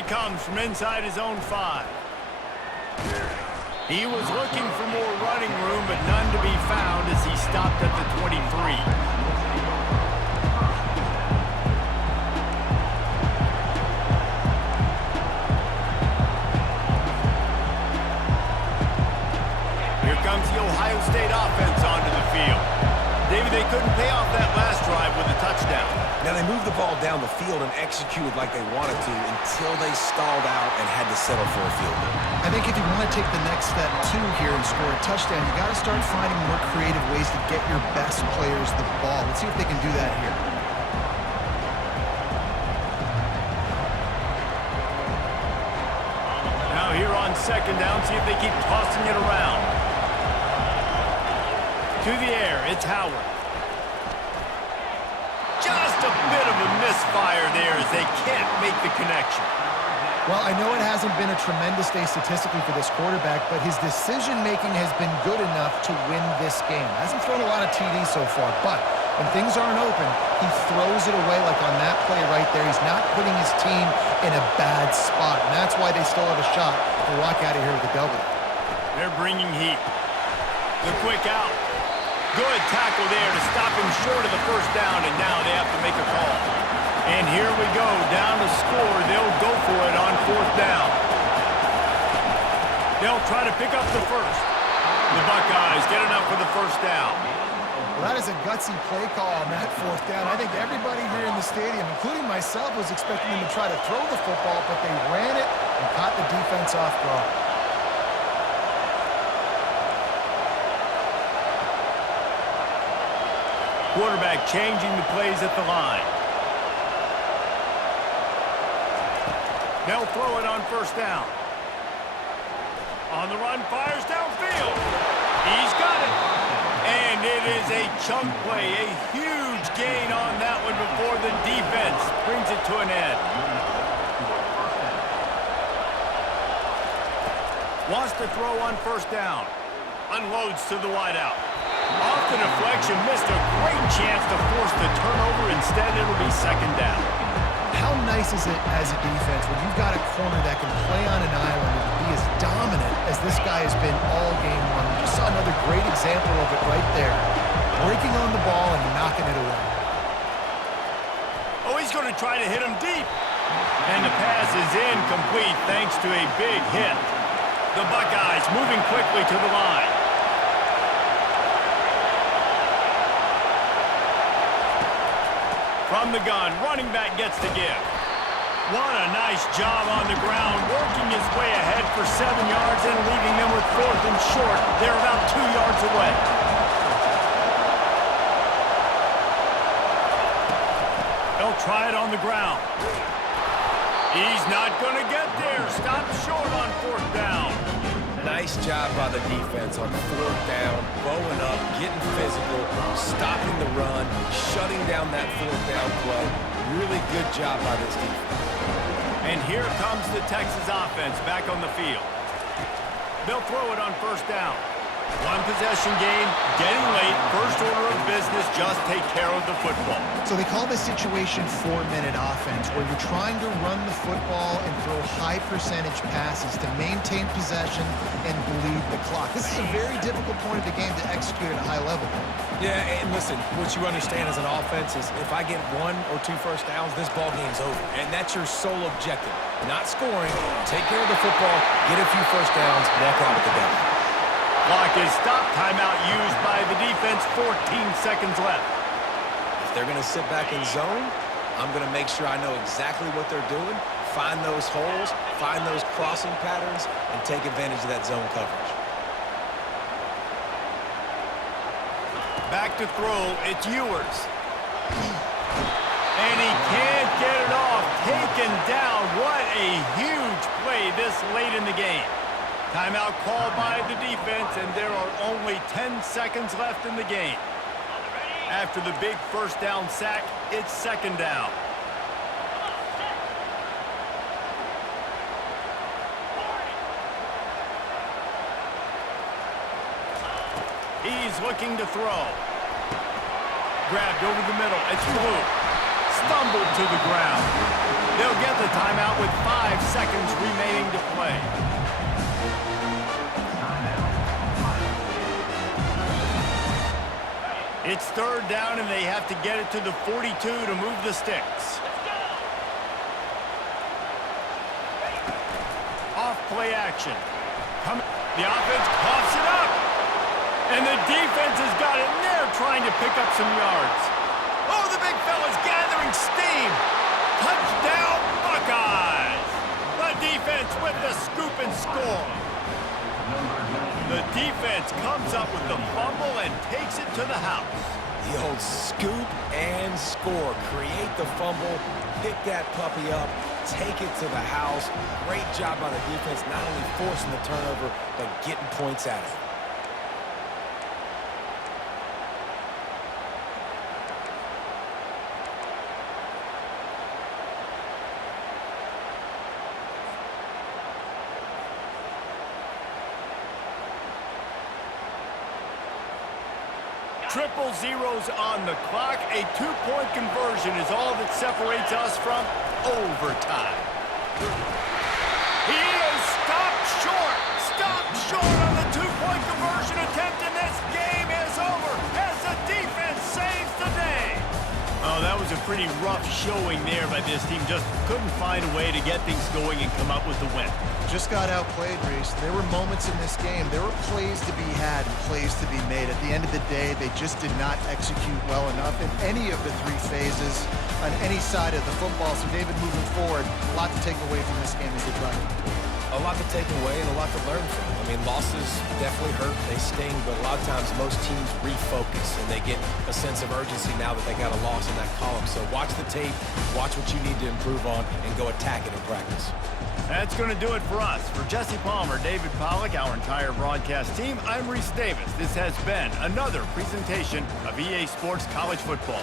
he comes from inside his own 5. He was looking for more running room, but none to be found as he stopped at the 23. Here comes the Ohio State offense onto the field. David, they couldn't pay off that last drive with a touchdown. Now, they moved the ball down the field and executed like they wanted to until they stalled out and had to settle for a field goal. I think if you want to take the next step, too, here and score a touchdown, you got to start finding more creative ways to get your best players the ball. Let's see if they can do that here. Now here on second down, see if they keep tossing it around. To the air, it's Howard. Just a bit of a misfire there as they can't make the connection. Well, I know it hasn't been a tremendous day statistically for this quarterback, but his decision-making has been good enough to win this game. Hasn't thrown a lot of TDs so far, but when things aren't open, he throws it away like on that play right there. He's not putting his team in a bad spot, and that's why they still have a shot to walk out of here with a W. They're bringing heat. The quick out. Good tackle there to stop him short of the first down, and now they have to make a call. And here we go, down to score. They'll go for it on 4th down. They'll try to pick up the first. The Buckeyes get enough for the first down. Well, that is a gutsy play call on that 4th down. I think everybody here in the stadium, including myself, was expecting them to try to throw the football, but they ran it and caught the defense off guard. Quarterback changing the plays at the line. They'll throw it on 1st down. On the run, fires downfield. He's got it. And it is a chunk play, a huge gain on that one before the defense brings it to an end. Wants to throw on 1st down. Unloads to the wideout. Off the deflection, missed a great chance to force the turnover. Instead, it'll be 2nd down. How nice is it as a defense when you've got a corner that can play on an island and be as dominant as this guy has been all game long? We just saw another great example of it right there. Breaking on the ball and knocking it away. Oh, he's going to try to hit him deep. And the pass is incomplete thanks to a big hit. The Buckeyes moving quickly to the line. From the gun, running back gets to give. What a nice job on the ground, working his way ahead for 7 yards and leaving them with 4th and short. They're about 2 yards away. They'll try it on the ground. He's not going to get there. Stopped short on 4th down. Nice job by the defense on 4th down, bowing up, getting physical, stopping the run, shutting down that 4th down play. Really good job by this defense. And here comes the Texas offense back on the field. They'll throw it on 1st down. One possession game, getting late, first order of business, just take care of the football. So they call this situation 4-minute offense, where you're trying to run the football and throw high percentage passes to maintain possession and bleed the clock. This is a very difficult point of the game to execute at a high level. Yeah, and listen, what you understand as an offense is if I get 1 or 2 first downs, this ball game's over. And that's your sole objective. Not scoring, take care of the football, get a few first downs, walk out with the ball. Clock is stopped. Timeout used by the defense. 14 seconds left. If they're going to sit back in zone, I'm going to make sure I know exactly what they're doing, find those holes, find those crossing patterns, and take advantage of that zone coverage. Back to throw. It's Ewers. And he can't get it off. Taken down. What a huge play this late in the game. Timeout called by the defense, and there are only 10 seconds left in the game. After the big first down sack, it's 2nd down. He's looking to throw. Grabbed over the middle. It's Blue. Stumbled to the ground. They'll get the timeout with 5 seconds. It's third down, and they have to get it to the 42 to move the sticks. Off play action. The offense coughs it up. And the defense has got it, and they're trying to pick up some yards. Oh, the big fella's gathering steam. Touchdown, Buckeyes. The defense with the scoop and score. The defense comes up with the fumble and takes it to the house. The old scoop and score. Create the fumble, pick that puppy up, take it to the house. Great job by the defense, not only forcing the turnover, but getting points out of it. Triple zeros on the clock. A two-point conversion is all that separates us from overtime. He is stopped short. Stopped short on the two-point conversion attempt, and this game is over as the defense saves the day. Oh, that was a pretty rough showing there by this team. Just couldn't find a way to get things going and come up with the win. Just got outplayed, Reese. There were moments in this game. There were plays to be had and plays to be made. At the end of the day, they just did not execute well enough in any of the three phases on any side of the football. So, David, moving forward, a lot to take away from this game as they try to. A lot to take away and a lot to learn from. I mean, losses definitely hurt, they sting, but a lot of times most teams refocus and they get a sense of urgency now that they got a loss in that column. So watch the tape, watch what you need to improve on, and go attack it in practice. That's going to do it for us. For Jesse Palmer, David Pollack, our entire broadcast team, I'm Reese Davis. This has been another presentation of EA Sports College Football.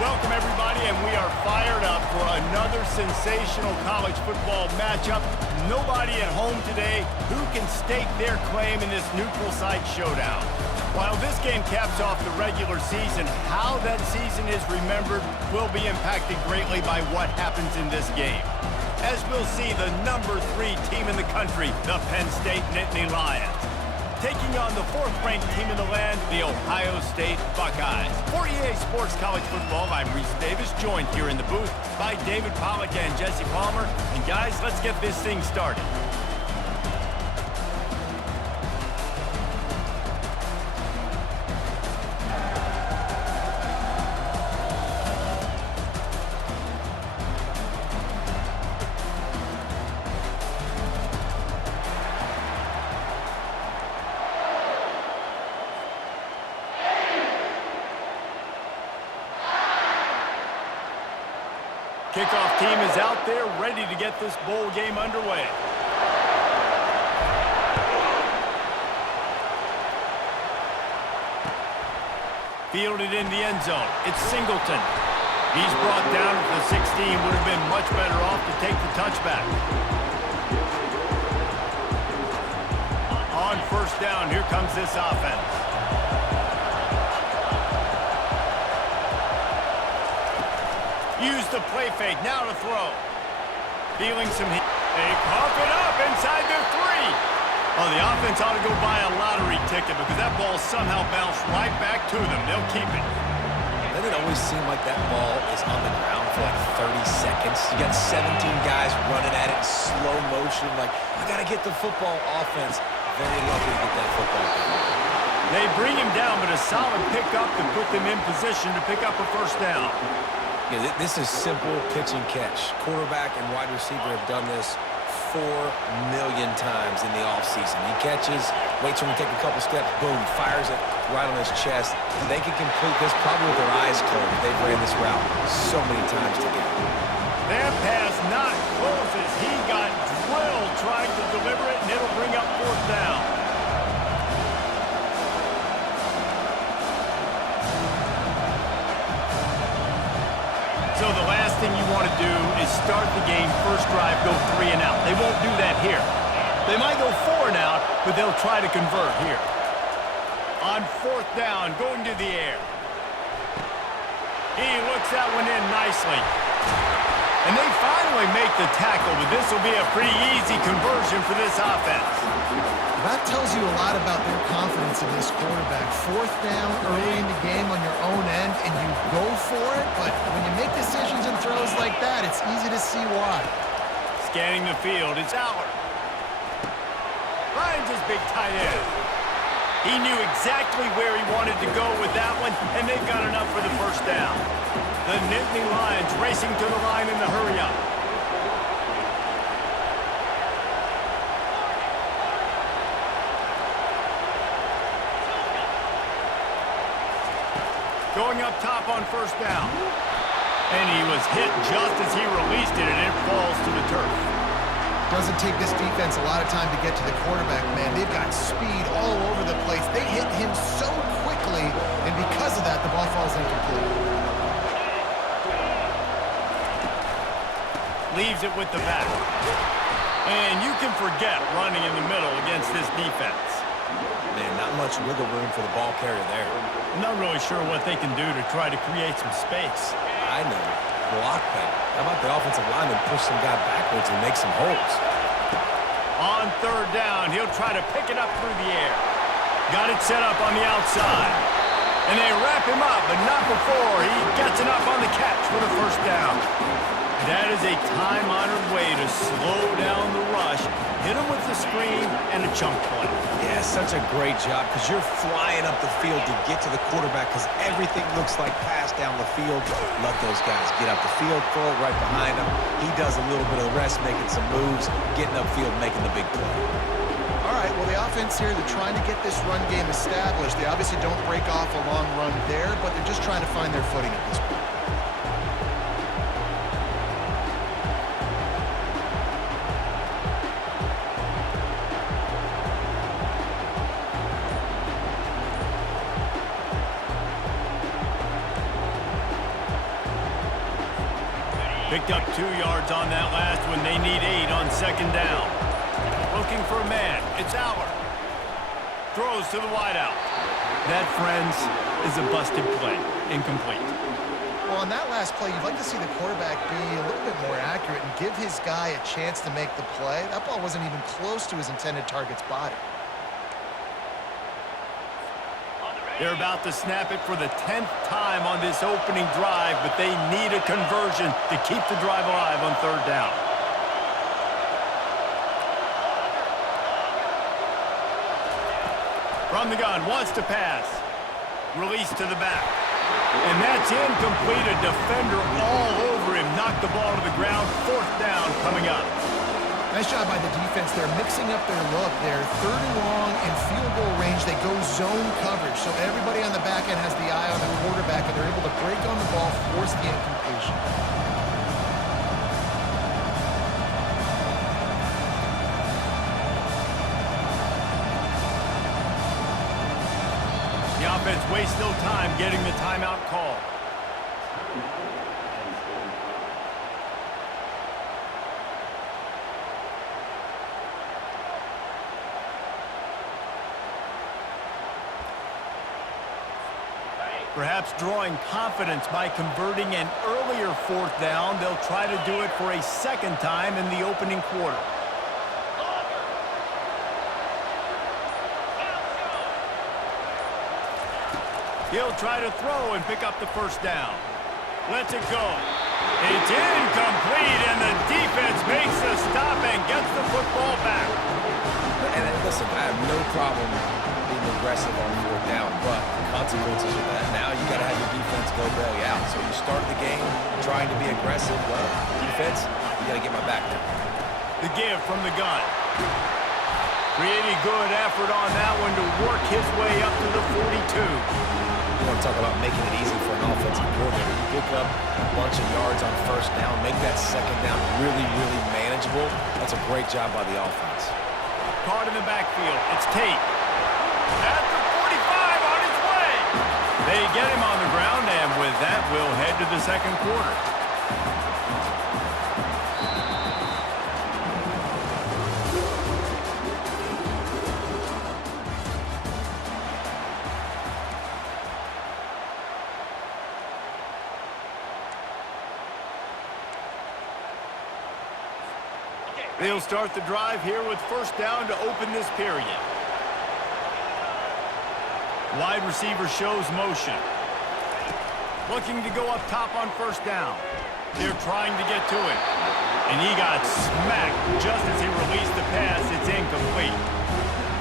Welcome, everybody, and we are fired up for another sensational college football matchup. Nobody at home today who can stake their claim in this neutral site showdown. While this game caps off the regular season, how that season is remembered will be impacted greatly by what happens in this game. As we'll see, the number 3 team in the country, the Penn State Nittany Lions, taking on the 4th-ranked team in the land, the Ohio State Buckeyes. For EA Sports College Football, I'm Reese Davis, joined here in the booth by David Pollack and Jesse Palmer. And guys, let's get this thing started. Kickoff team is out there ready to get this bowl game underway. Fielded in the end zone. It's Singleton. He's brought down at the 16. Would have been much better off to take the touchback. On first down, here comes this offense. Use the play fake, now to throw. Feeling some heat. They cough it up inside their 3. Oh, the offense ought to go buy a lottery ticket because that ball somehow bounced right back to them. They'll keep it. Doesn't it always seem like that ball is on the ground for like 30 seconds? You got 17 guys running at it in slow motion. Like, I got to get the football. Offense. Very lucky to get that football. They bring him down, but a solid pickup to put them in position to pick up a first down. Yeah, this is simple pitch and catch. Quarterback and wide receiver have done this 4 million times in the offseason. He catches, waits for him to take a couple steps, boom, fires it right on his chest. They can complete this probably with their eyes closed. They've ran this route so many times together. That pass not close as he got drilled trying to deliver it, and it'll bring up 4th down. So the last thing you want to do is start the game, first drive, go 3 and out. They won't do that here. They might go 4 and out, but they'll try to convert here. On 4th down, going to the air. He looks that one in nicely. And they finally make the tackle, but this will be a pretty easy conversion for this offense. That tells you a lot about their confidence in this quarterback. 4th down early in the game on your own end, and you go for it, but when you make decisions and throws like that, it's easy to see why. Scanning the field, it's Aller. Finds his big tight end. He knew exactly where he wanted to go with that one, and they've got enough for the first down. The Nittany Lions racing to the line in the hurry-up. Going up top on first down. And he was hit just as he released it, and it falls to the turf. Doesn't take this defense a lot of time to get to the quarterback, man. They've got speed all over the place. They hit him so quickly, and because of that, the ball falls incomplete. Leaves it with the back. And you can forget running in the middle against this defense. Man, not much wiggle room for the ball carrier there. I'm not really sure what they can do to try to create some space. I know. Block that. How about the offensive lineman push some guy backwards and make some holes? On third down, he'll try to pick it up through the air. Got it set up on the outside. And they wrap him up, but not before he gets enough on the catch for the first down. That is a time-honored way to slow down the rush, hit him with the screen, and a chunk play. Yeah, such a great job because you're flying up the field to get to the quarterback because everything looks like pass down the field. Let those guys get up the field, throw it right behind him. He does a little bit of the rest, making some moves, getting upfield, making the big play. All right, well, the offense here, they're trying to get this run game established. They obviously don't break off a long run there, but they're just trying to find their footing at this point. Picked up 2 yards on that last one. They need 8 on second down. Looking for a man. It's Allard. Throws to the wideout. That, friends, is a busted play. Incomplete. Well, on that last play, you'd like to see the quarterback be a little bit more accurate and give his guy a chance to make the play. That ball wasn't even close to his intended target's body. They're about to snap it for the 10th time on this opening drive, but they need a conversion to keep the drive alive on third down. From the gun, wants to pass. Release to the back. And that's incomplete. A defender all over him. Knocked the ball to the ground. Fourth down coming up. Nice job by the defense. They're mixing up their look. They're third and long in field goal range. They go zone coverage. So everybody on the back end has the eye on the quarterback, and they're able to break on the ball, force the incompletion. The offense wastes no time getting the timeout call. Perhaps drawing confidence by converting an earlier fourth down, they'll try to do it for a second time in the opening quarter. He'll try to throw and pick up the first down. Lets it go. It's incomplete, and the defense makes the stop and gets the football back. And listen, I have no problem being aggressive on fourth down, but the consequences of that, now you got to have your defense go bail you out. So you start the game trying to be aggressive. Well, defense, you got to get my back now. The give from the gun. Pretty good effort on that one to work his way up to the 42. You want to talk about making it easy for an offensive coordinator. You pick up a bunch of yards on first down, make that second down really, really manageable. That's a great job by the offense. Caught in the backfield. It's Tate. At the 45 on his way. They get him on the ground, and with that, we'll head to the second quarter. They'll start the drive here with first down to open this period. Wide receiver shows motion. Looking to go up top on first down. They're trying to get to it. And he got smacked just as he released the pass. It's incomplete.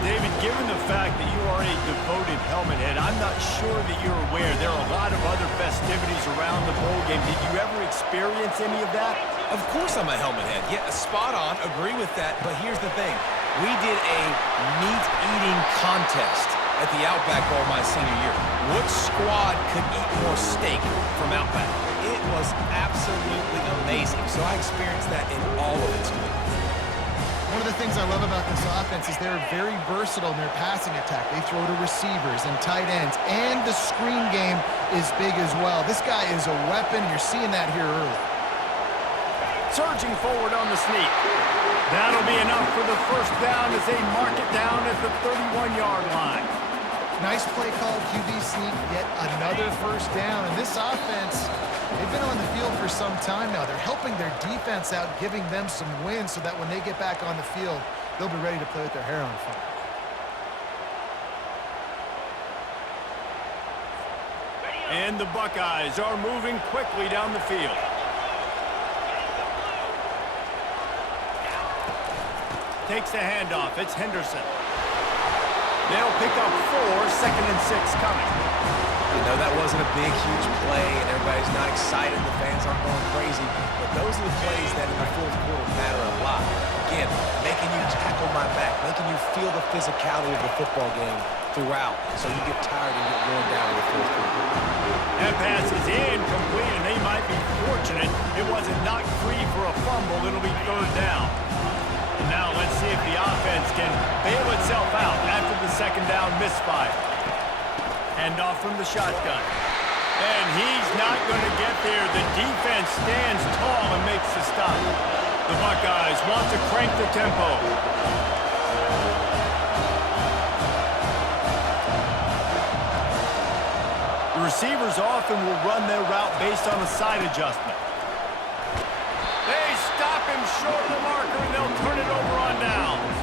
David, given the fact that you are a devoted helmet head, I'm not sure that you're aware there are a lot of other festivities around the bowl game. Did you ever experience any of that? Of course I'm a helmet head. Yeah, spot on. Agree with that. But here's the thing. We did a meat-eating contest at the Outback Bowl my senior year. What squad could eat more steak from Outback? It was absolutely amazing. So I experienced that in all of its glory. things I love about this offense is they're very versatile in their passing attack. They throw to receivers and tight ends, and the screen game is big as well. This guy is a weapon. You're seeing that here early. Surging forward on the sneak. That'll be enough for the first down as they mark it down at the 31-yard line. Nice play call, QB sneak, yet another first down. And this offense, they've been on the field for some time now. They're helping their defense out, giving them some wins so that when they get back on the field, they'll be ready to play with their hair on fire. And the Buckeyes are moving quickly down the field. Takes the handoff. It's Henderson. They'll pick up 4, 2nd and 6 coming. You know, that wasn't a big, huge play, and everybody's not excited. The fans aren't going crazy. But those are the plays that in the fourth quarter matter a lot. Again, making you tackle my back, making you feel the physicality of the football game throughout, so you get tired and get worn down in the fourth quarter. That pass is incomplete, and they might be fortunate it wasn't knocked free for a fumble. It'll be 3rd down. And now let's see if the offense can bail itself out after the 2nd down misfire. Handoff from the shotgun. And he's not going to get there. The defense stands tall and makes the stop. The Buckeyes want to crank the tempo. The receivers often will run their route based on a side adjustment. They stop him short of the marker, and they'll turn it over on downs.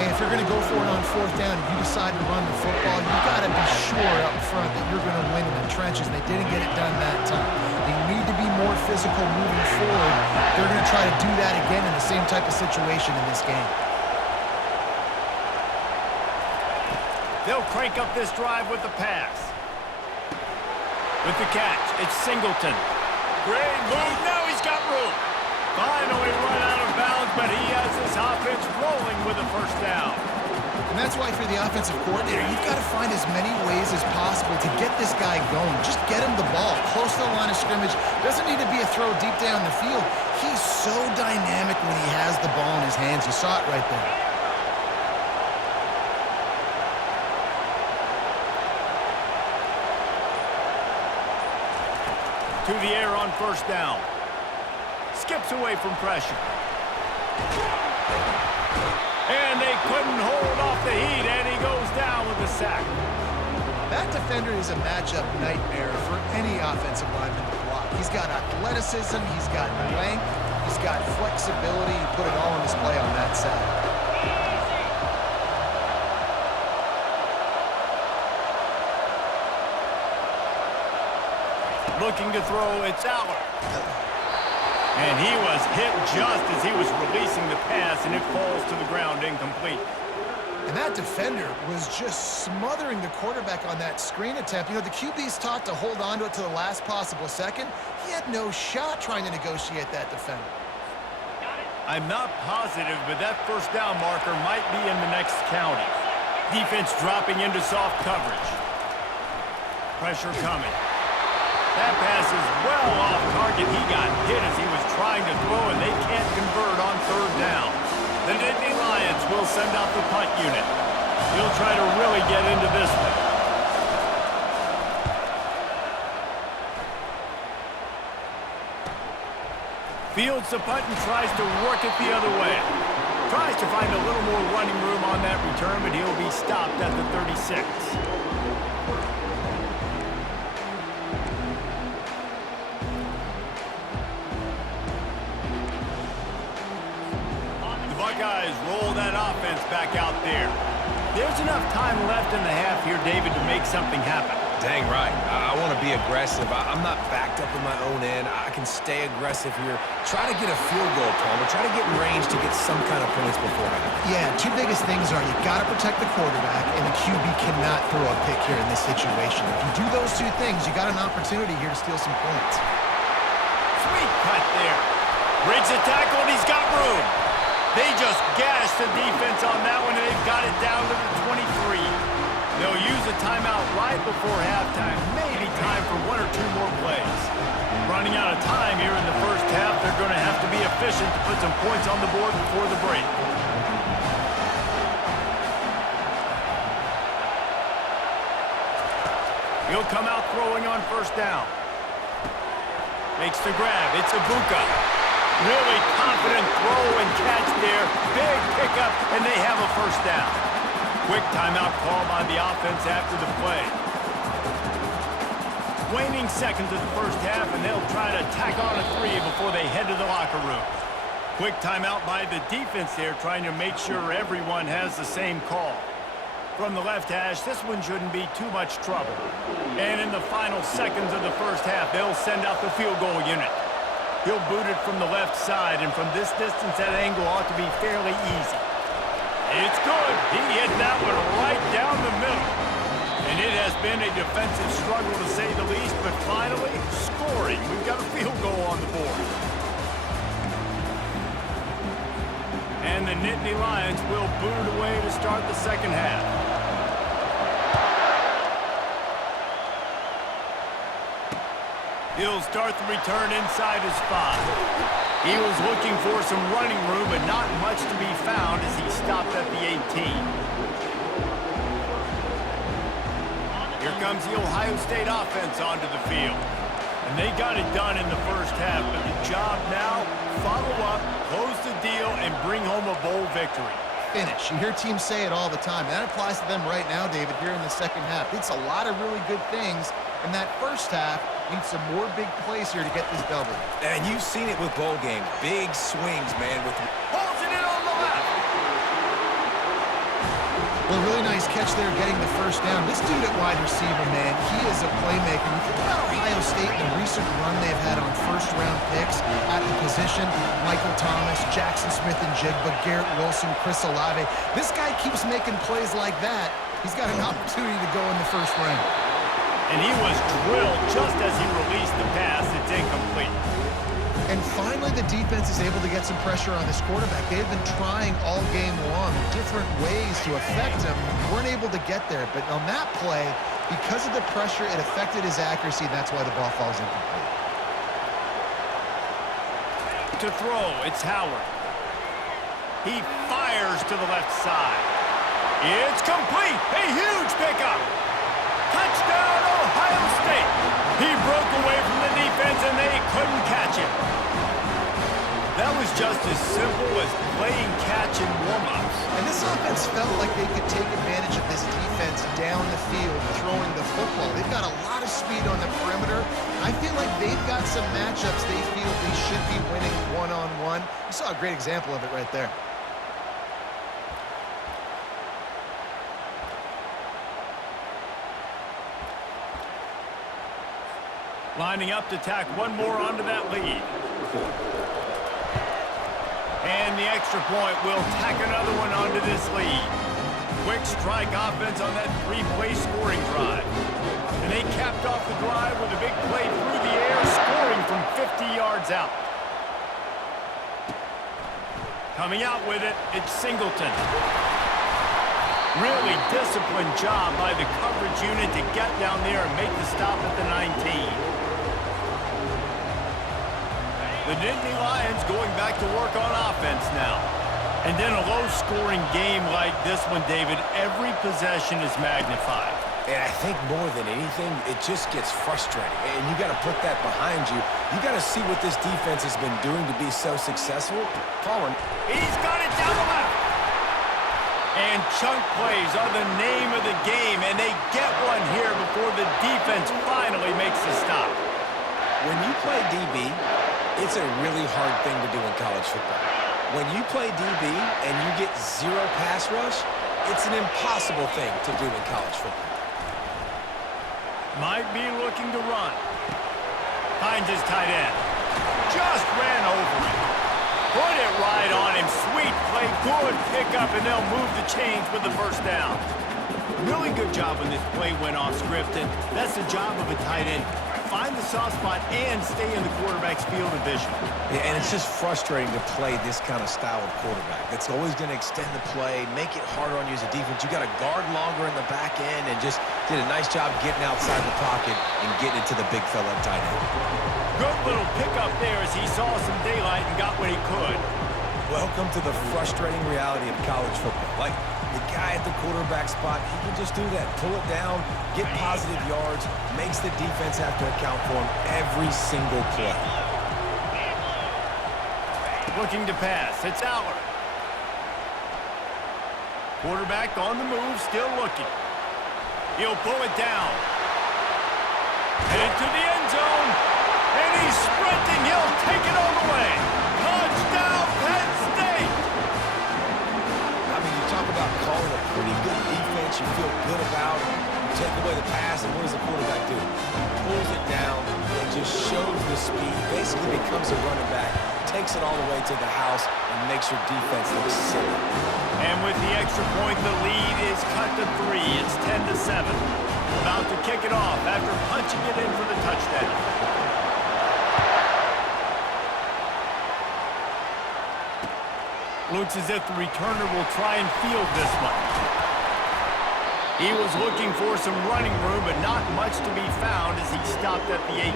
Hey, if you're going to go for it on 4th down, if you decide to run the football, you've got to be sure up front that you're going to win in the trenches, and they didn't get it done that time. They need to be more physical moving forward. They're going to try to do that again in the same type of situation in this game. They'll crank up this drive with the pass. With the catch, it's Singleton. Great move. Now he's got room. Finally run out of bounds, but he has this offense rolling with a first down. And that's why for the offensive coordinator, you've got to find as many ways as possible to get this guy going. Just get him the ball close to the line of scrimmage. Doesn't need to be a throw deep down the field. He's so dynamic when he has the ball in his hands. You saw it right there. To the air on first down. Skips away from pressure. And they couldn't hold off the heat, and he goes down with a sack. That defender is a matchup nightmare for any offensive lineman to block. He's got athleticism, he's got length, he's got flexibility. He put it all on display on that sack. Looking to throw, it's Aller. And he was hit just as he was releasing the pass, and it falls to the ground incomplete. And that defender was just smothering the quarterback on that screen attempt. You know, the QB's taught to hold on to it to the last possible second. He had no shot trying to negotiate that defender. I'm not positive, but that first down marker might be in the next county. Defense dropping into soft coverage. Pressure coming. That pass is well off target. He got hit as he was trying to throw, and they can't convert on 3rd down. The Nittany Lions will send out the punt unit. He'll try to really get into this one. Fields the punt and tries to work it the other way. Tries to find a little more running room on that return, but he'll be stopped at the 36. Buckeyes roll that offense back out there. There's enough time left in the half here, David, to make something happen. Dang right. I want to be aggressive. I'm not backed up in my own end. I can stay aggressive here. Try to get a field goal, Palmer. Try to get in range to get some kind of points before half. Yeah, two biggest things are you got to protect the quarterback, and the QB cannot throw a pick here in this situation. If you do those two things, you got an opportunity here to steal some points. Sweet cut there. Breaks a tackle, and he's got room. They just gashed the defense on that one, and they've got it down to the 23. They'll use a timeout right before halftime. Maybe time for 1 or 2 more plays. Running out of time here in the first half. They're going to have to be efficient to put some points on the board before the break. He'll come out throwing on first down. Makes the grab. It's Ibuka. Really confident throw and catch there. Big pickup, and they have a first down. Quick timeout call by the offense after the play. Waning seconds of the first half, and they'll try to tack on a 3 before they head to the locker room. Quick timeout by the defense there, trying to make sure everyone has the same call. From the left hash, this one shouldn't be too much trouble. And in the final seconds of the first half, they'll send out the field goal unit. He'll boot it from the left side, and from this distance, that angle ought to be fairly easy. It's good. He hit that one right down the middle. And it has been a defensive struggle to say the least, but finally, scoring. We've got a field goal on the board. And the Nittany Lions will boot it away to start the second half. He'll start the return inside his 5. He was looking for some running room, but not much to be found as he stopped at the 18. Here comes the Ohio State offense onto the field. And they got it done in the first half, but the job now, follow up, close the deal, and bring home a bowl victory. Finish. You hear teams say it all the time. That applies to them right now, David, here in the second half. It's a lot of really good things, and that first half needs some more big plays here to get this double. And you've seen it with bowl games. Big swings, man. Holds it in on the left. Well, really nice catch there getting the first down. This dude at wide receiver, man, he is a playmaker. You think about Ohio State and the recent run they've had on first-round picks at the position. Michael Thomas, Jackson Smith-Njigba, Garrett Wilson, Chris Olave. This guy keeps making plays like that. He's got an opportunity to go in the first round. And he was drilled just as he released the pass. It's incomplete. And finally, the defense is able to get some pressure on this quarterback. They've been trying all game long different ways to affect him. Weren't able to get there. But on that play, because of the pressure, it affected his accuracy, and that's why the ball falls incomplete. To throw, it's Howard. He fires to the left side. It's complete. A huge pickup. Touchdown, Ohio State. He broke away from the defense, and they couldn't catch him. That was just as simple as playing catch and warm-ups. And this offense felt like they could take advantage of this defense down the field, throwing the football. They've got a lot of speed on the perimeter. I feel like they've got some matchups they feel they should be winning one-on-one. You saw a great example of it right there. Lining up to tack one more onto that lead. And the extra point will tack another one onto this lead. Quick strike offense on that 3-play scoring drive. And they capped off the drive with a big play through the air, scoring from 50 yards out. Coming out with it, it's Singleton. Really disciplined job by the coverage unit to get down there and make the stop at the 19. The Nittany Lions going back to work on offense now. And in a low-scoring game like this one, David, every possession is magnified. And I think more than anything, it just gets frustrating. And you got to put that behind you. You got to see what this defense has been doing to be so successful. Colin. He's got it down the left. And chunk plays are the name of the game, and they get one here before the defense finally makes the stop. When you play DB, it's a really hard thing to do in college football. When you play DB and you get zero pass rush, it's an impossible thing to do in college football. Might be looking to run. Finds his tight end. Just ran over him. Put it right on him. Sweet play. Good pickup, and they'll move the chains with the first down. Really good job when this play went off script, and that's the job of a tight end. Find the soft spot and stay in the quarterback's field of vision. Yeah, and it's just frustrating to play this kind of style of quarterback. That's always going to extend the play, make it harder on you as a defense. You got to guard longer in the back end, and just did a nice job getting outside the pocket and getting it to the big fella tight end. Good little pickup there as he saw some daylight and got what he could. Welcome to the frustrating reality of college football. Like, the guy at the quarterback spot, he can just do that. Pull it down, get positive yards, makes the defense have to account for him every single play. Looking to pass. It's Aller. Quarterback on the move, still looking. He'll pull it down. Headed to the end zone. And he's sprinting. He'll take it all the way. Touchdown, Penn State! I mean, you talk about calling a pretty good defense you feel good about. You take away the pass, and what does the quarterback do? He pulls it down and just shows the speed, basically becomes a running back, takes it all the way to the house, and makes your defense look silly. And with the extra point, the lead is cut to 3. It's 10-7. About to kick it off after punching it in for the touchdown. Looks as if the returner will try and field this one. He was looking for some running room, but not much to be found as he stopped at the 18.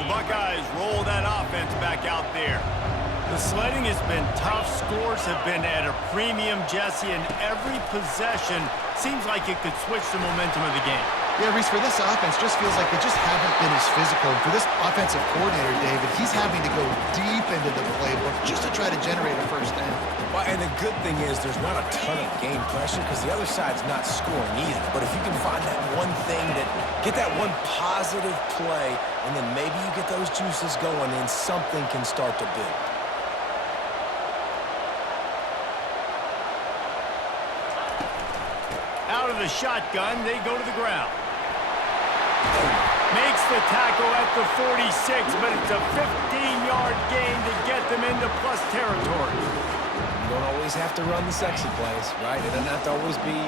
The Buckeyes roll that offense back out there. The sledding has been tough. Scores have been at a premium, Jesse, and every possession seems like it could switch the momentum of the game. Yeah, Reese, for this offense, just feels like they just haven't been as physical. And for this offensive coordinator, David, he's having to go deep into the playbook just to try to generate a first down. Well, and the good thing is there's not a ton of game pressure because the other side's not scoring either. But if you can find that one thing, get that one positive play, and then maybe you get those juices going, and something can start to build. Out of the shotgun, they go to the ground. Makes the tackle at the 46, but it's a 15-yard gain to get them into plus territory. You don't always have to run the sexy plays, right? It doesn't have to always be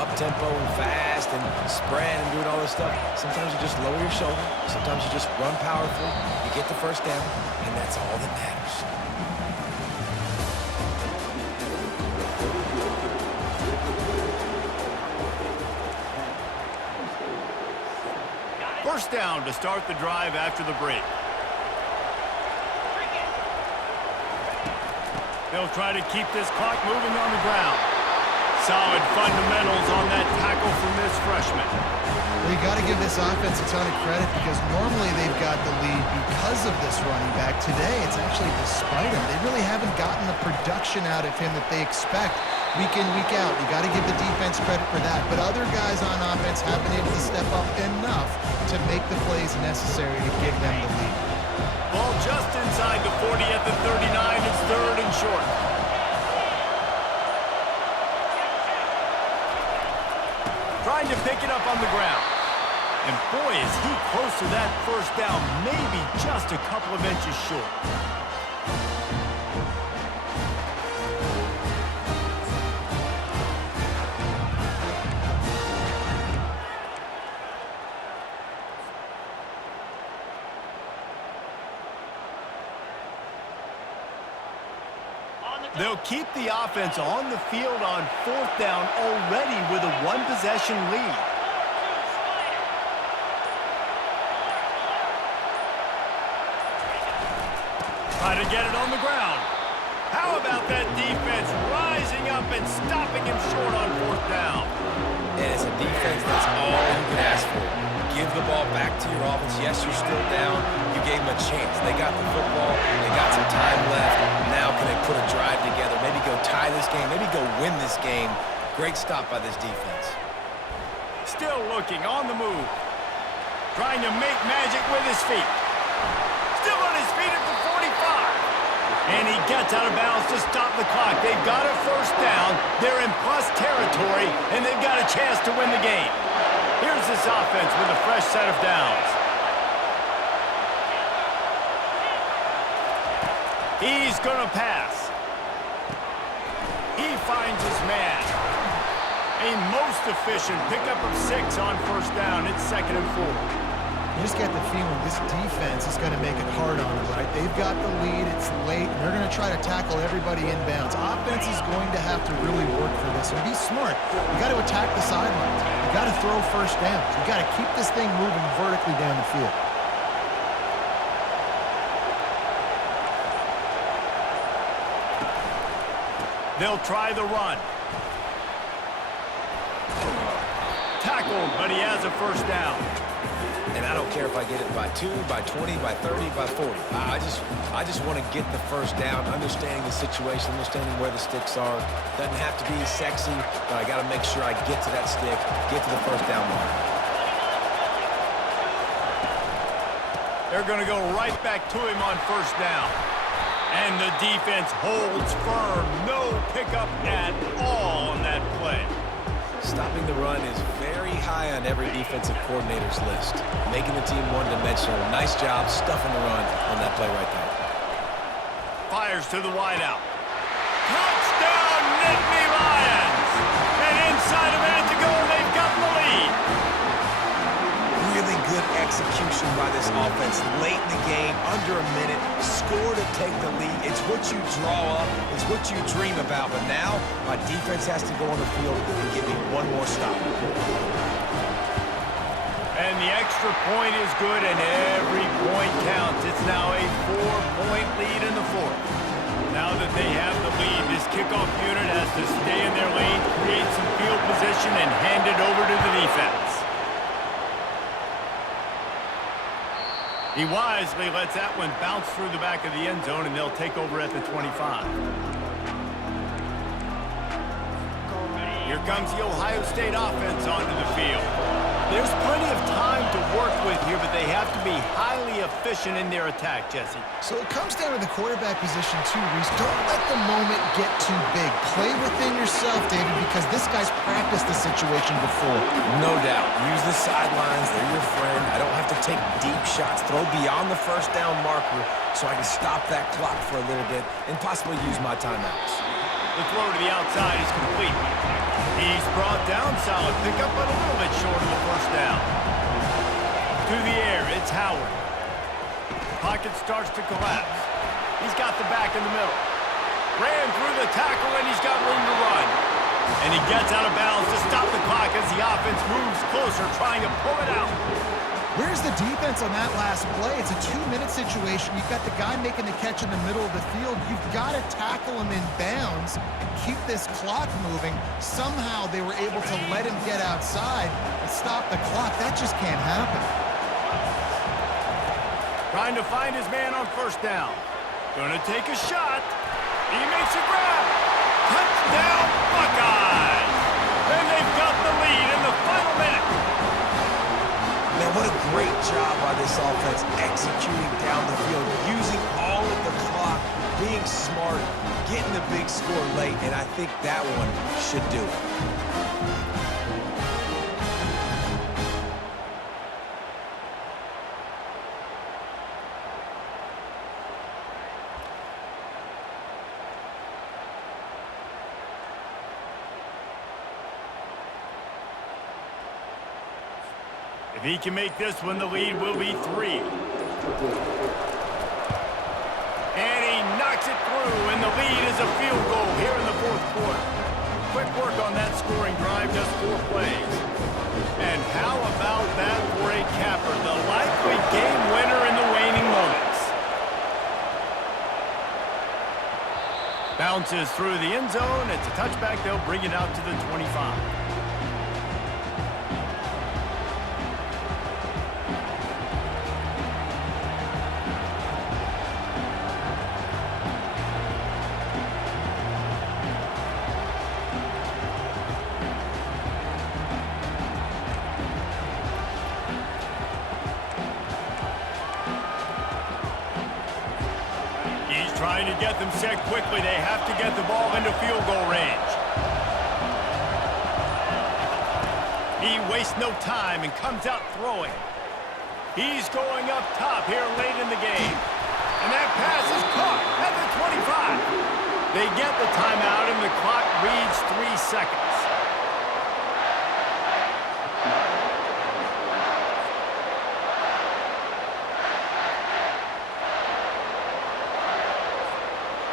up-tempo and fast and spread and doing all this stuff. Sometimes you just lower your shoulder. Sometimes you just run powerfully. You get the first down, and that's all that matters. First down to start the drive after the break. They'll try to keep this clock moving on the ground. Solid fundamentals on that tackle from this freshman. Well, you got to give this offense a ton of credit because normally they've got the lead because of this running back. Today, it's actually despite him. They really haven't gotten the production out of him that they expect week in, week out. You got to give the defense credit for that. But other guys on offense have been able to step up enough to make the plays necessary to give them the lead. Ball just inside the 40 at the 39. It's third and short. Trying to pick it up on the ground. And boy, is he close to that first down, maybe just a couple of inches short. They'll keep the offense on the field on fourth down already with a one-possession lead. Try to get it on the ground. How about that defense rising up and stopping him short on fourth down? And it's a defense that's all you can ask for. Give the ball back to your offense. Yes, you're still down. You gave them a chance. They got the football. They got some time left. Now can they put a drive together? Maybe go tie this game. Maybe go win this game. Great stop by this defense. Still looking on the move. Trying to make magic with his feet. Still on his feet at the 45. And he gets out of bounds to stop the clock. They've got a first down. They're in plus territory, and they've got a chance to win the game. Here's this offense with a fresh set of downs. He's going to pass. He finds his man. A most efficient pickup of 6 on first down. It's 2nd and 4. You just get the feeling this defense is going to make it hard on them, right? They've got the lead. It's late. And they're going to try to tackle everybody inbounds. Offense is going to have to really work for this and be smart. You got to attack the sidelines. You got to throw first downs. You got to keep this thing moving vertically down the field. They'll try the run. Tackled, but he has a first down. And I don't care if I get it by 2, by 20, by 30, by 40. I just want to get the first down, understanding the situation, understanding where the sticks are. Doesn't have to be sexy, but I got to make sure I get to that stick, get to the first down mark. They're going to go right back to him on first down. And the defense holds firm. No pickup at all on that play. Stopping the run is very high on every defensive coordinator's list. Making the team one-dimensional. Nice job stuffing the run on that play right there. Fires to the wideout. Touchdown, Nittany Lions! And inside a minute to go, they've got the lead. Really good execution by this offense. Late in the game, under a minute, score to take the lead. It's what you draw up. It's what you dream about. But now, my defense has to go on the field and give me one more stop. And the extra point is good, and every point counts. It's now a 4-point lead in the fourth. Now that they have the lead, this kickoff unit has to stay in their lane, create some field position, and hand it over to the defense. He wisely lets that one bounce through the back of the end zone, and they'll take over at the 25. Here comes the Ohio State offense onto the field. There's plenty of time to work with here, but they have to be highly efficient in their attack, Jesse. So it comes down to the quarterback position too, Reese. Don't let the moment get too big. Play within yourself, David, because this guy's practiced the situation before. No doubt. Use the sidelines. They're your friend. I don't have to take deep shots. Throw beyond the first down marker so I can stop that clock for a little bit and possibly use my timeouts. The throw to the outside is complete. He's brought down, solid pickup, but a little bit short of the first down. To the air, it's Howard. Pocket starts to collapse. He's got the back in the middle. Ran through the tackle, and he's got room to run. And he gets out of bounds to stop the clock as the offense moves closer, trying to pull it out. Where's the defense on that last play? It's a 2-minute situation. You've got the guy making the catch in the middle of the field. You've got to tackle him in bounds and keep this clock moving. Somehow they were able to let him get outside and stop the clock. That just can't happen. Trying to find his man on first down. Gonna take a shot. He makes a grab. Touchdown, Buckeyes! And they've got the lead in the final minute. Man, what a great job by this offense executing down the field, using all of the clock, being smart, getting the big score late, and I think that one should do it. If he can make this one, the lead will be 3. And he knocks it through, and the lead is a field goal here in the fourth quarter. Quick work on that scoring drive, just 4 plays. And how about that for a capper, the likely game winner in the waning moments. Bounces through the end zone. It's a touchback. They'll bring it out to the 25. Trying to get them set quickly. They have to get the ball into field goal range. He wastes no time and comes out throwing. He's going up top here late in the game. And that pass is caught at the 25. They get the timeout and the clock reads 3 seconds.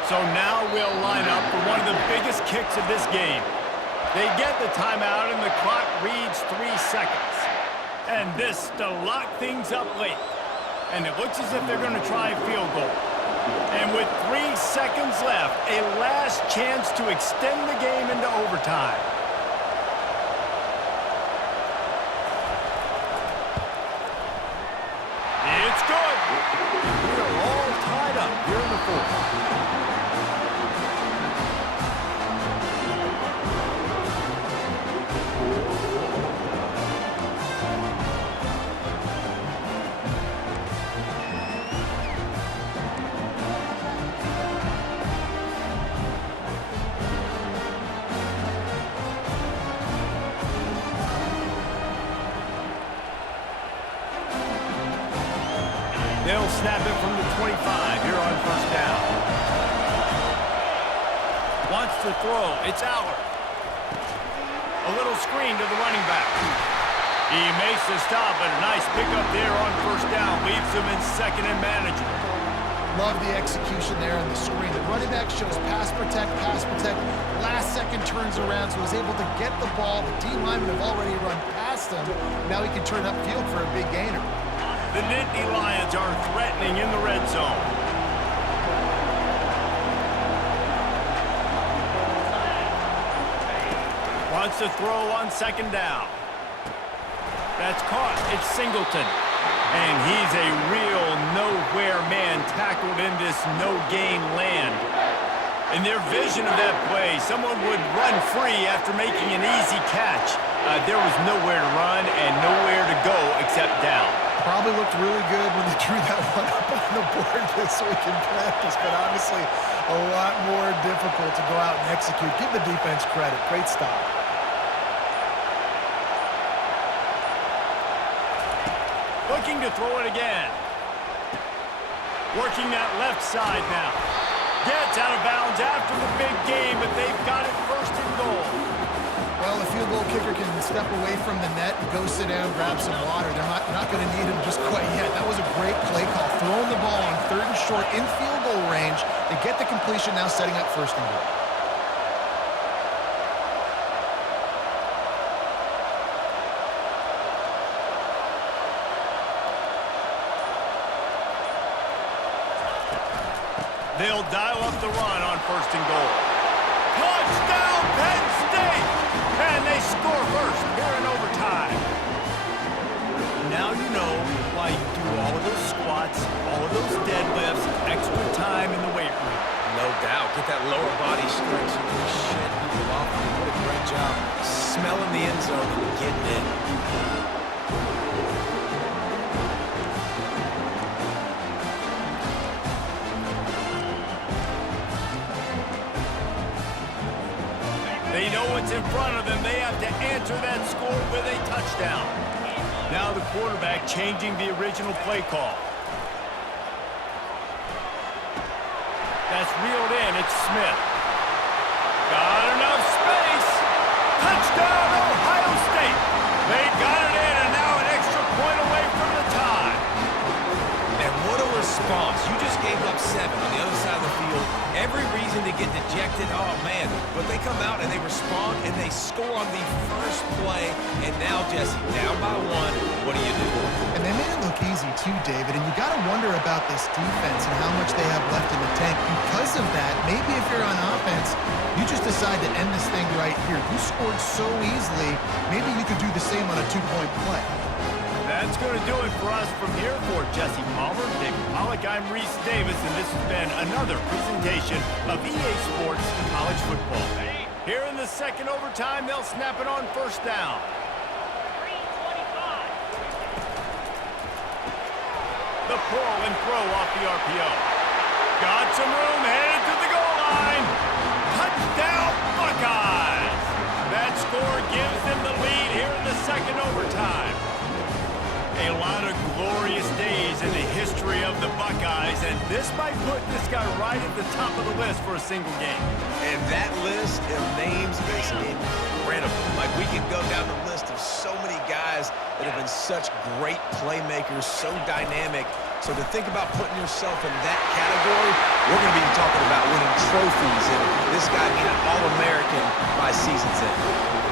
So now we'll line up for one of the biggest kicks of this game. They get the timeout and the clock reads 3 seconds. And this to lock things up late. And it looks as if they're going to try a field goal. And with 3 seconds left, a last chance to extend the game into overtime. It's good. We are all tied up here in the fourth. They'll snap it from the 25 here on first down. Wants to throw. It's Allard. A little screen to the running back. He makes the stop, but a nice pickup there on first down. Leaves him in second and manageable. Love the execution there on the screen. The running back shows pass protect, pass protect. Last second turns around, so he's able to get the ball. The D linemen have already run past him. Now he can turn upfield for a big gainer. The Nittany Lions are threatening in the red zone. Wants to throw on second down. That's caught. It's Singleton. And he's a real nowhere man tackled in this no-gain land. In their vision of that play, someone would run free after making an easy catch. There was nowhere to run and nowhere to go except down. Probably looked really good when they drew that one up on the board this week in practice, but obviously a lot more difficult to go out and execute. Give the defense credit. Great stop. Looking to throw it again. Working that left side now. Gets out of bounds after the big game, but they've got it first and goal. Well, the field goal kicker can step away from the net and go sit down, grab some water. They're not going to need him just quite yet. That was a great play call. Throwing the ball on third and short in field goal range. They get the completion, now setting up first and goal. They'll dial up the run on first and goal. Touchdown, Penn State! And they score first here in overtime. Now you know why you do all of those squats, all of those deadlifts, extra time in the weight room. No doubt. Get that lower body strength so you can shed people off. What a great job smelling the end zone and getting in. They know what's in front of them. They have to answer that score with a touchdown. Now the quarterback changing the original play call. That's reeled in. It's Smith. Got enough space. Touchdown, Ohio State. They got it in, and now an extra point away from the tie. And what a response. You just gave up 7 on the other side of the field. Every reason to get dejected. Oh, man. But they come out and they respond and they score on the first play. And now, Jesse, down by 1. What do you do? And they made it look easy too, David. And you got to wonder about this defense and how much they have left in the tank. Because of that, maybe if you're on offense, you just decide to end this thing right here. You scored so easily, maybe you could do the same on a 2-point play. That's going to do it for us from here. For Jesse Palmer, David Pollack, I'm Reese Davis, and this has been another presentation of EA Sports College Football. Here in the second overtime, they'll snap it on first down. The pull and throw off the RPO. Got some room, headed to the goal line. Touchdown, Buckeyes! That score gives them the lead here in the second overtime. A lot of glorious days in the history of the Buckeyes, and this might put this guy right at the top of the list for a single game. And that list of names is incredible. Like, we can go down the list of so many guys that have been such great playmakers, so dynamic. So to think about putting yourself in that category, we're going to be talking about winning trophies and this guy being an All-American by season's end.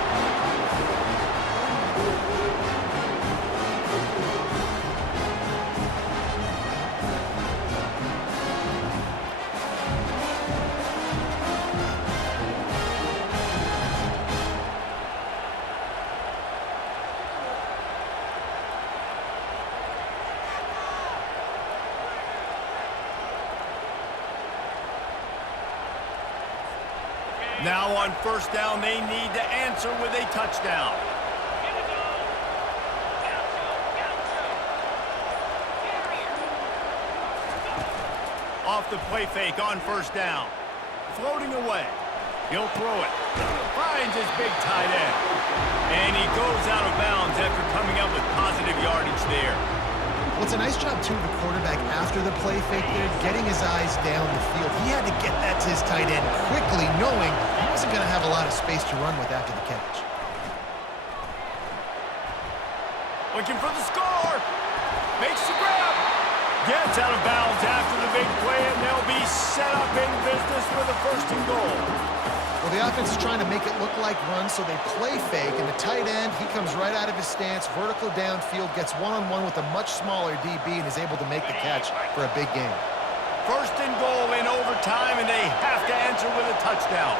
Now on first down, they need to answer with a touchdown. Off the play fake on first down. Floating away. He'll throw it. Finds his big tight end. And he goes out of bounds after coming up with positive yardage there. Well, it's a nice job, too, of the quarterback after the play fake there, getting his eyes down the field. He had to get that to his tight end quickly, knowing he wasn't going to have a lot of space to run with after the catch. Looking for the score. Makes the grab. Gets out of bounds after the big play, and they'll be set up in business with a first and goal. Well, the offense is trying to make it look like run, so they play fake, and the tight end, he comes right out of his stance, vertical downfield, gets one-on-one with a much smaller DB, and is able to make the catch for a big gain. First and goal in overtime, and they have to answer with a touchdown.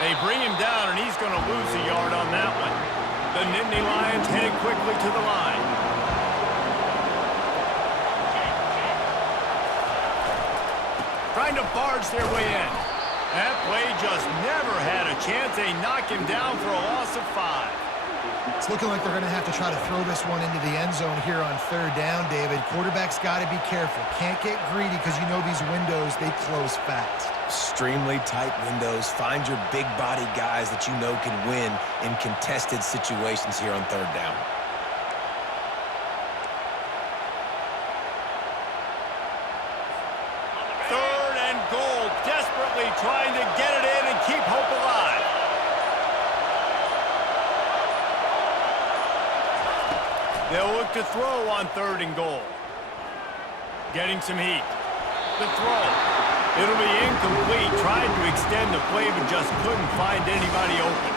They bring him down, and he's going to lose a yard on that one. The Nittany Lions headed quickly to the line. Trying to barge their way in. That play just never had a chance. They knock him down for a loss of 5. It's looking like they're going to have to try to throw this one into the end zone here on third down, David. Quarterback's got to be careful. Can't get greedy because you know these windows, they close fast. Extremely tight windows. Find your big body guys that you know can win in contested situations here on third down. Third and goal. Desperately trying to get it in and keep hope alive. They'll look to throw on third and goal. Getting some heat. The throw. It'll be incomplete. Tried to extend the play, but just couldn't find anybody open.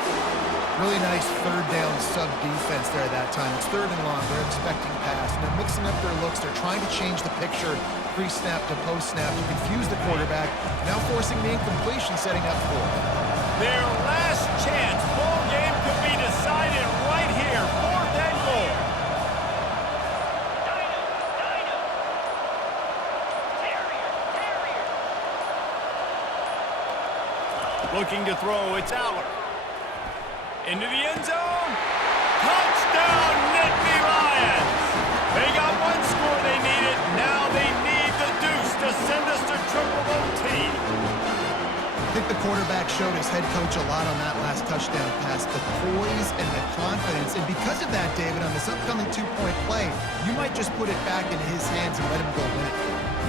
Really nice third down sub-defense there that time. It's third and long. They're expecting pass. And they're mixing up their looks. They're trying to change the picture pre-snap to post-snap to confuse the quarterback. Now forcing the incompletion, setting up for it. Their last chance. Ball game could be decided right here. Fourth and goal. Looking to throw, it's Aller. Into the end zone. Touchdown, Nittany Lions. They got one score they needed. Now they need the deuce to send us to triple OT. I think the quarterback showed his head coach a lot on that last touchdown pass, the poise and the confidence. And because of that, David, on this upcoming two-point play, you might just put it back into his hands and let him go win it.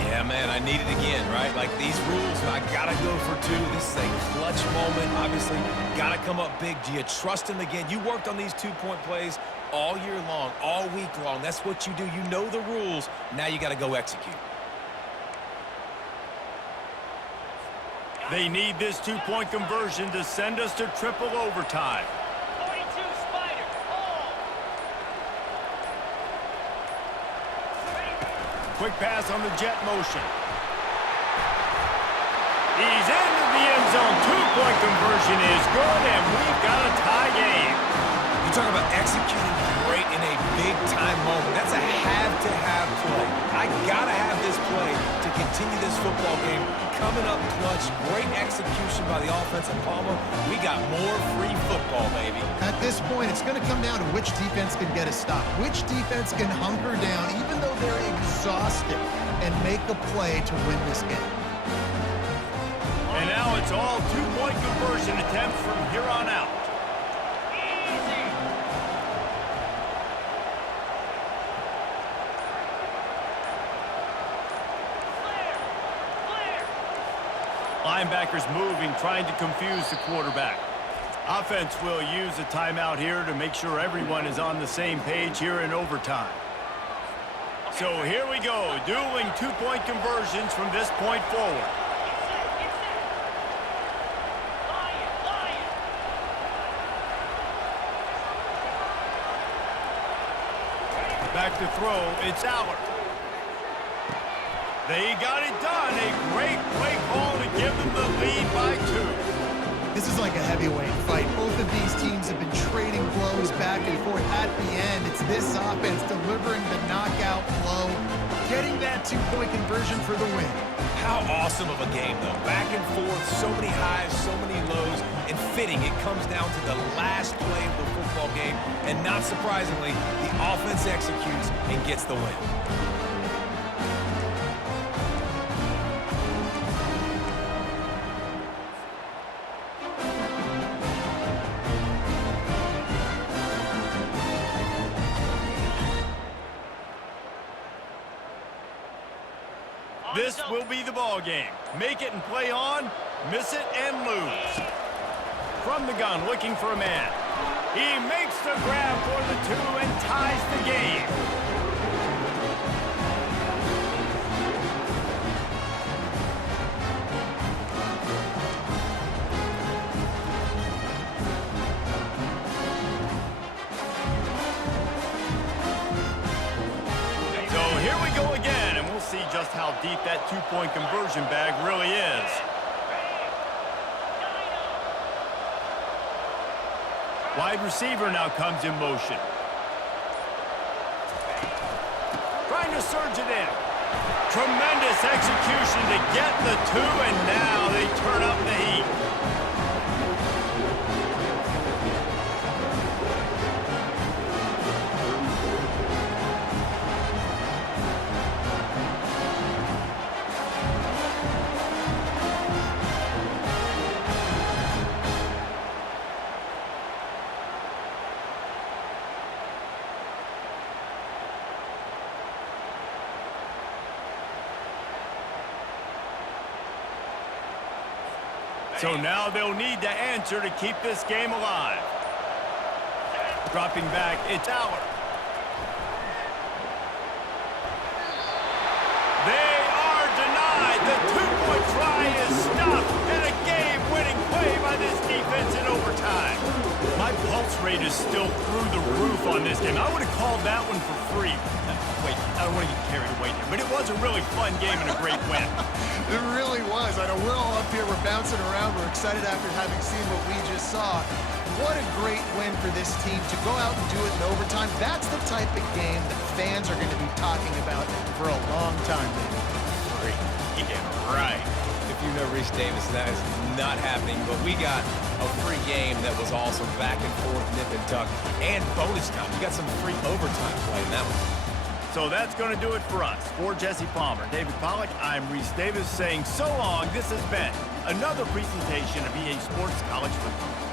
Yeah, man, I need it again, right? Like these rules, I gotta go for 2. This is a clutch moment. Obviously, gotta come up big. Do you trust him again? You worked on these two-point plays all year long, all week long. That's what you do. You know the rules. Now you gotta go execute. They need this two-point conversion to send us to triple overtime. Quick pass on the jet motion. He's into the end zone. Two-point conversion is good, and we've got a tie game. You talk about executing great in a big-time moment. That's a have-to-have play. I gotta have this play to continue this football game. Coming up clutch, great execution by the offensive Palmer. We got more free football, baby. At this point, it's going to come down to which defense can get a stop, which defense can hunker down, even though they're exhausted, and make a play to win this game. And now it's all two-point conversion attempts from here on out. Linebackers moving, trying to confuse the quarterback. Offense will use a timeout here to make sure everyone is on the same page here in overtime. So here we go, dueling two-point conversions from this point forward. Back to throw, it's Aller. They got it done. A great play call to give them the lead by 2. This is like a heavyweight fight. Both of these teams have been trading blows back and forth. At the end, it's this offense delivering the knockout blow, getting that two-point conversion for the win. How awesome of a game, though. Back and forth, so many highs, so many lows, and fitting. It comes down to the last play of the football game, and not surprisingly, the offense executes and gets the win. This will be the ball game. Make it and play on, miss it and lose. From the gun, looking for a man. He makes the grab for the two and ties the game. So here we go again, and we'll see just how deep that two-point conversion bag really is. Wide receiver now comes in motion. Trying to surge it in. Tremendous execution to get the two, and now they turn up the heat. So now they'll need to answer to keep this game alive. Dropping back, it's Aller. They are denied. The two-point try is stopped, and a game-winning play by this defense in overtime. My pulse rate is still through the roof on this game. I would have called that one for free. Wait, I don't want to get carried away there, but it was a really fun game and a great win. It really was. I know we're all up here, we're bouncing around, we're excited after having seen what we just saw. What a great win for this team to go out and do it in overtime. That's the type of game that fans are going to be talking about for a long time. Yeah, right. If you know Reese Davis, that is not happening, but we got a free game that was awesome, back and forth, nip and tuck, and bonus time. We got some free overtime play in that one. So that's going to do it for us. For Jesse Palmer, David Pollack, I'm Reese Davis saying so long. This has been another presentation of EA Sports College Football.